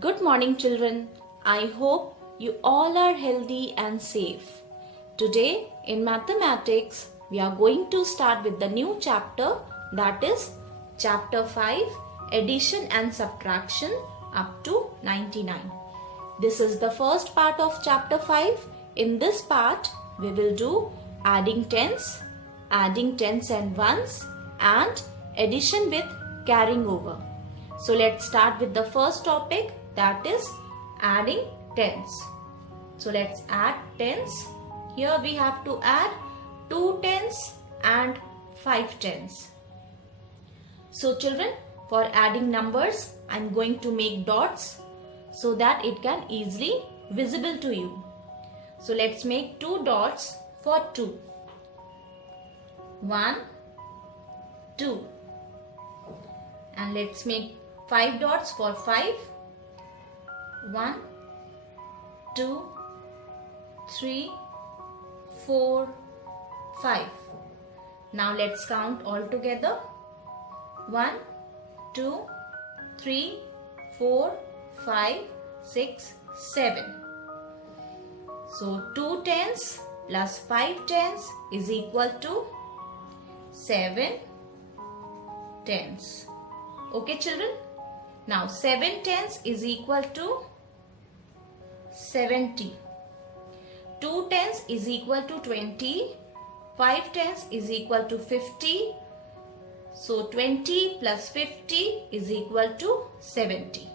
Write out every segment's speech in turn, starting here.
Good morning, children. I hope you all are healthy and safe. Today, in mathematics, we are going to start with the new chapter, that is chapter 5, addition and subtraction up to 99. This is the first part of chapter 5. In this part, we will do adding tens and ones, and addition with carrying over. So let's start with the first topic, that is adding tens. So let's add tens. Here we have to add 2 tens and 5 tens. So children, for adding numbers, I am going to make dots so that it can easily visible to you. So let's make 2 dots for 2. 1, 2. And let's make 5 dots for 5. 1, 2, 3, 4, 5. Now let's count all together. 1, 2, 3, 4, 5, 6, 7. So 2 tens plus 5 tens is equal to 7 tens. Okay children? Now 7 tens is equal to 70. 2 tens is equal to 20. 5 tens is equal to 50. So 20 plus 50 is equal to 70.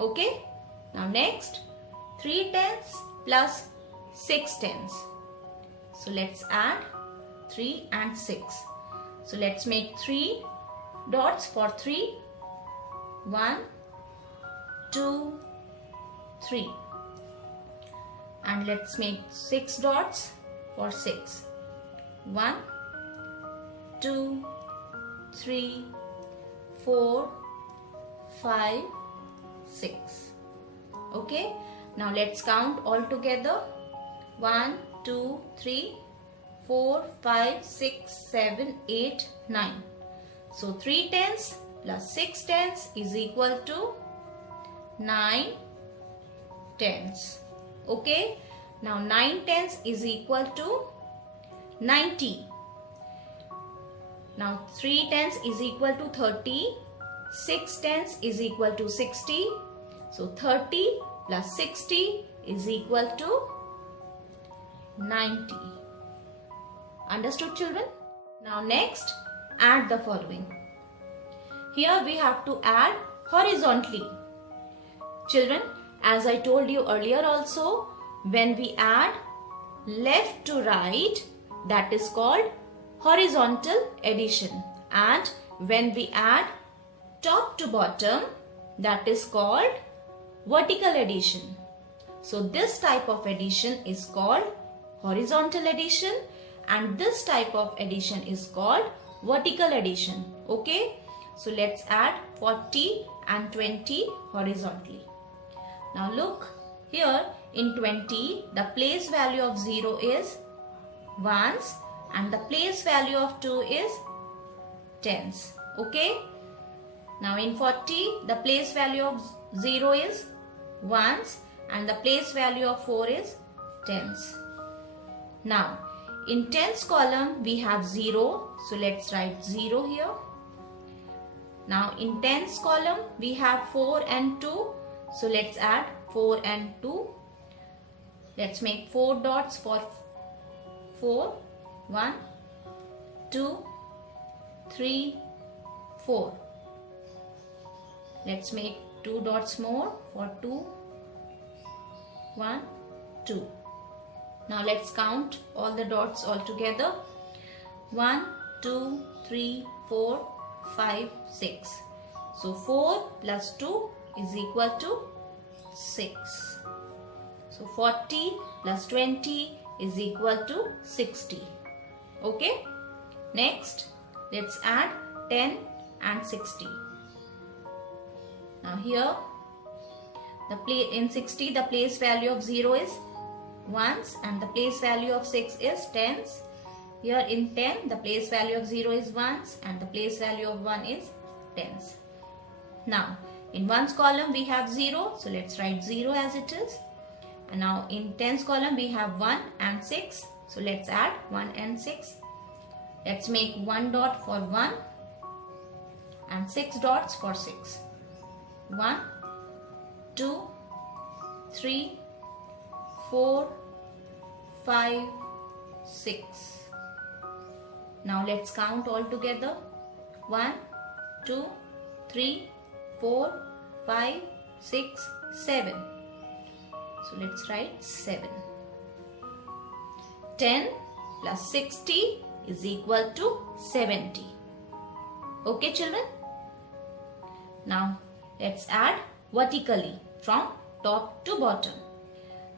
Okay? Now next, 3 tens plus 6 tens. So let's add 3 and 6. So let's make 3 dots for 3. 1, 2, 3. And let's make 6 dots for 6. 1, 2, 3, 4, 5, 6. Okay. Now let's count all together. 1, 2, 3, 4, 5, 6, 7, 8, 9. So 3 tens plus 6 tens is equal to 9 tens. Okay. Now 9 tens is equal to 90. Now 3 tens is equal to 30. 6 tens is equal to 60. So 30 plus 60 is equal to 90. Understood children? Now next, add the following. Here we have to add horizontally. Children, as I told you earlier also, when we add left to right, that is called horizontal addition. And when we add top to bottom, that is called vertical addition. So this type of addition is called horizontal addition, and this type of addition is called vertical addition. Okay? So let's add 40 and 20 horizontally. Now look, here in 20, the place value of 0 is ones and the place value of 2 is tens. Okay? Now in 40, the place value of 0 is ones and the place value of 4 is tens. Now in tens column, we have 0. So let's write 0 here. Now in tens column, we have 4 and 2. So let's add 4 and 2. Let's make 4 dots for 4. 1, 2, 3, 4. Let's make 2 dots more for 2. 1, 2. Now let's count all the dots all together. 1, 2, 3, 4, 5, 6. So 4 plus 2 is equal to 6. So 40 plus 20 is equal to 60. Okay. Next, let's add 10 and 60. Now here, in 60, the place value of 0 is ones and the place value of 6 is tens. Here in 10, the place value of 0 is ones and the place value of 1 is tens. Now In ones column we have 0, so let's write 0 as it is. And now in tens column we have 1 and 6, so let's add 1 and 6. Let's make 1 dot for 1 and 6 dots for 6. 1, 2, 3, 4, 5, 6. Now let's count all together. 1, 2, 3, 4, 5, 6, 7. So let's write 7. 10 plus 60 is equal to 70. Okay children? Now let's add vertically from top to bottom.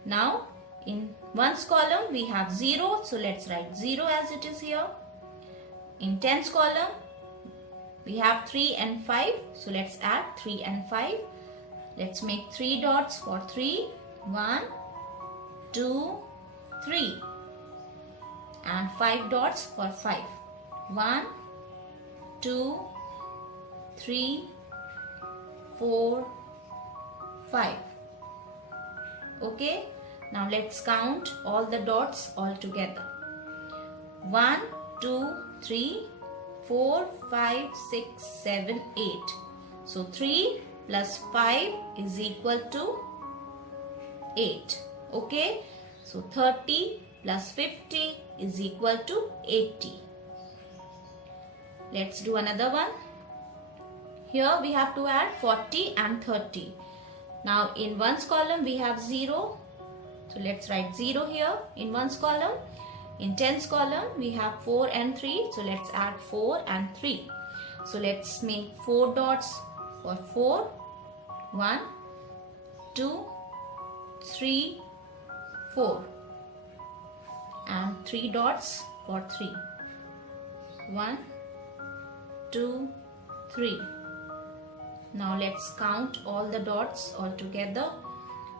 Now in ones column we have 0, so let's write 0 as it is here. In tens column we have 3 and 5, so let's add 3 and 5. Let's make 3 dots for 3. 1, 2, 3. And 5 dots for 5. 1, 2, 3, 4, 5. Okay. Now let's count all the dots all together. 1, 2, 3, 4, 5, 6, 7, 8. So 3 plus 5 is equal to 8. Okay. So 30 plus 50 is equal to 80. Let's do another one. Here we have to add 40 and 30. Now in ones column we have 0. So let's write 0 here in ones column. In tens column we have 4 and 3. So let's add 4 and 3. So let's make 4 dots for 4. 1, 2, 3, 4. And 3 dots for 3. 1, 2, 3. Now let's count all the dots all together.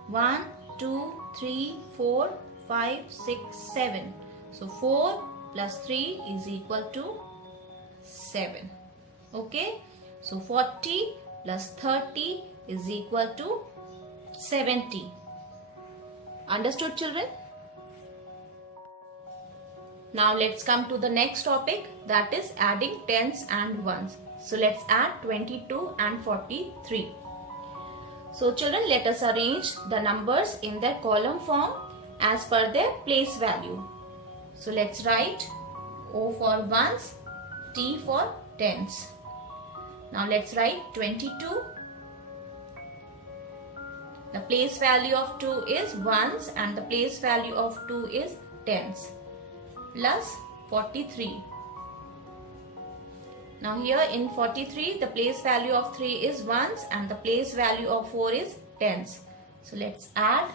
1, 2, 3, 4, 5, 6, 7. So 4 plus 3 is equal to 7. Okay. So 40 plus 30 is equal to 70. Understood children? Now let's come to the next topic, that is adding tens and ones. So let's add 22 and 43. So children, let us arrange the numbers in their column form as per their place value. So let's write O for ones, T for tens. Now let's write 22. The place value of 2 is ones and the place value of 2 is tens, plus 43. Now here in 43 the place value of 3 is ones and the place value of 4 is tens. So let's add.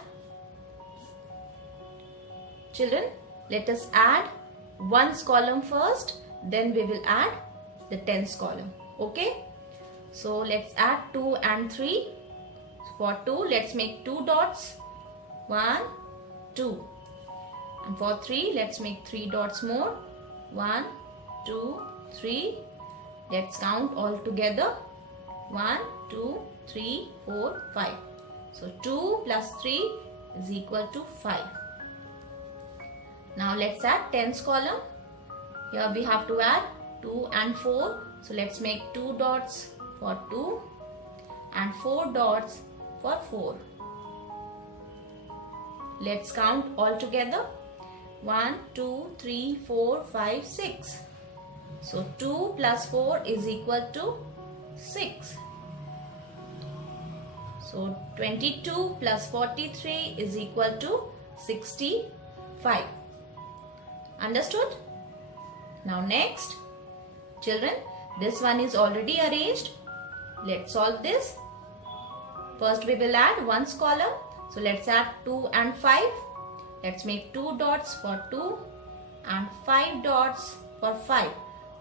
Children, let us add ones column first, then we will add the tens column. Okay. So let's add 2 and 3. For 2 let's make 2 dots. 1, 2. And for 3 let's make 3 dots more. 1, 2, 3. Let's count all together. 1, 2, 3, 4, 5. So 2 plus 3 is equal to 5. Now let's add tens column. Here we have to add 2 and 4. So let's make 2 dots for 2 and 4 dots for 4. Let's count all together. 1, 2, 3, 4, 5, 6. So 2 plus 4 is equal to 6. So 22 plus 43 is equal to 65. Understood? Now next, children, this one is already arranged. Let's solve this. First we will add ones column. So let's add 2 and 5. Let's make 2 dots for 2 and 5 dots for 5.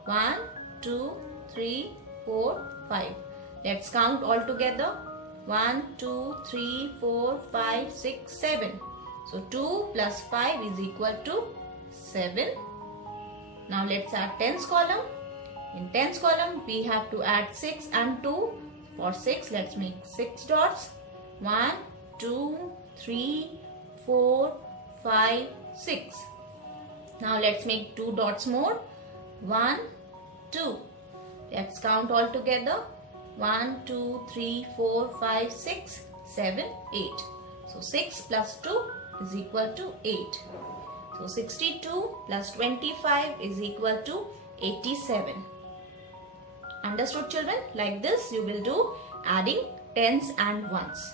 1, 2, 3, 4, 5. Let's count all together. 1, 2, 3, 4, 5, 6, 7. So 2 plus 5 is equal to 7. Now let's add tens column. In tens column we have to add 6 and 2. For 6, let's make 6 dots. 1, 2, 3, 4, 5, 6. Now let's make 2 dots more. 1, 2. Let's count all together. 1, 2, 3, 4, 5, 6, 7, 8. So 6 plus 2 is equal to 8. So 62 plus 25 is equal to 87. Understood, children? Like this you will do adding tens and ones.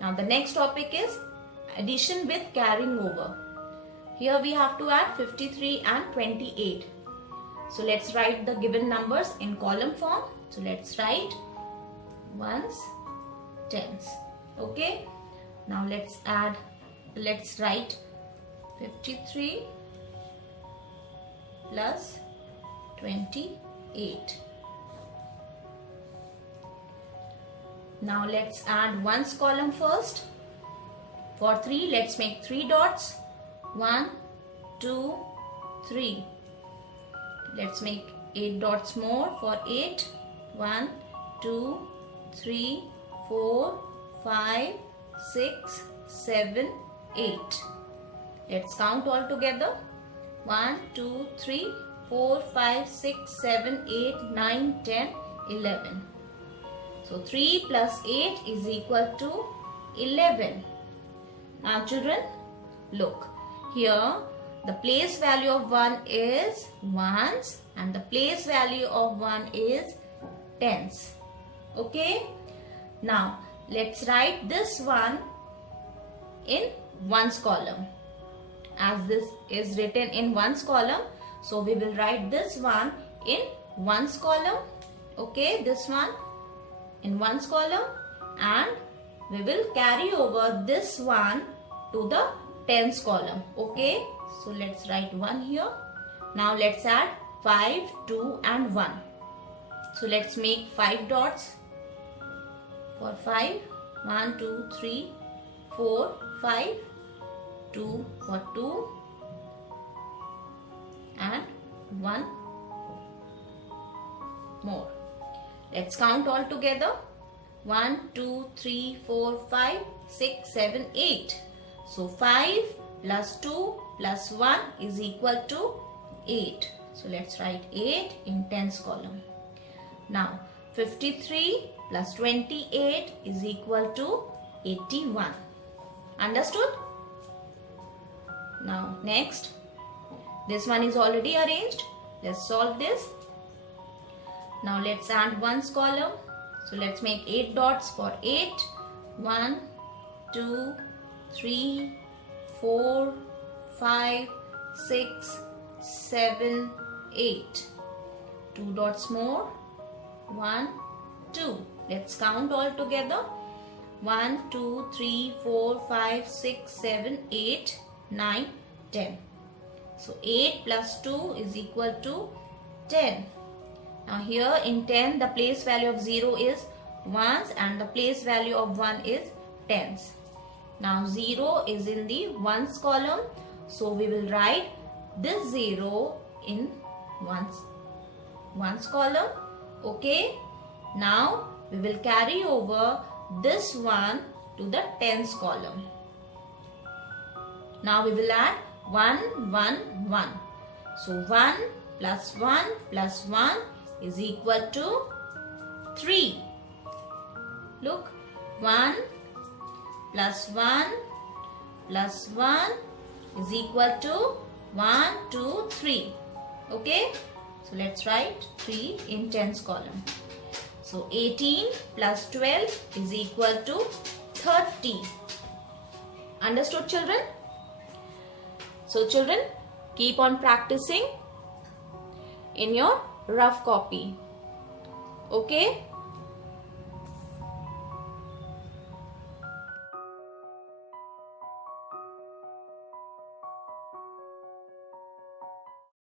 Now the next topic is addition with carrying over. Here we have to add 53 and 28. So let's write the given numbers in column form. So let's write ones, tens. Okay. Now let's write 53 plus 28. Now let's add ones column first. For 3, let's make 3 dots. 1, 2, 3. Let's make 8 dots more for 8. 1, 2, 3, 4, 5, 6, 7, 8. Let's count all together. 1, 2, 3, 4, 5, 6, 7, 8, 9, 10, 11. So 3 plus 8 is equal to 11. Now children, look. Here the place value of 1 is ones and the place value of 1 is tens. Okay. Now let's write this one in ones column. As this is written in ones column, so we will write this one in ones column. Okay, this one in ones column, and we will carry over this one to the tens column. Okay, so let's write 1 here. Now let's add 5, 2 and 1. So let's make 5 dots. For 5, 1, 2, 3, 4, 5, 2 for 2 and 1 more. Let's count all together. 1, 2, 3, 4, 5, 6, 7, 8. So 5 plus 2 plus 1 is equal to 8. So let's write 8 in tens column. Now 53 plus 28 is equal to 81. Understood? Now next, this one is already arranged. Let's solve this. Now let's add ones column. So let's make 8 dots for 8. 1, 2, 3, 4, 5, 6, 7, 8. 2 dots more. 1, 2. Let's count all together. 1, 2, 3, 4, 5, 6, 7, 8, 9, 10. So 8 plus 2 is equal to 10. Now here in 10 the place value of 0 is ones and the place value of 1 is tens. Now 0 is in the ones column, so we will write this 0 in ones column. Okay. Now we will carry over this one to the tens column. Now we will add 1, 1, 1. So 1 plus 1 plus 1 is equal to 3. Look, 1 plus 1 plus 1 is equal to 1, 2, 3. Okay, so let's write 3 in tens column. So 18 plus 12 is equal to 30. Understood, children? So children, keep on practicing in your rough copy. Okay.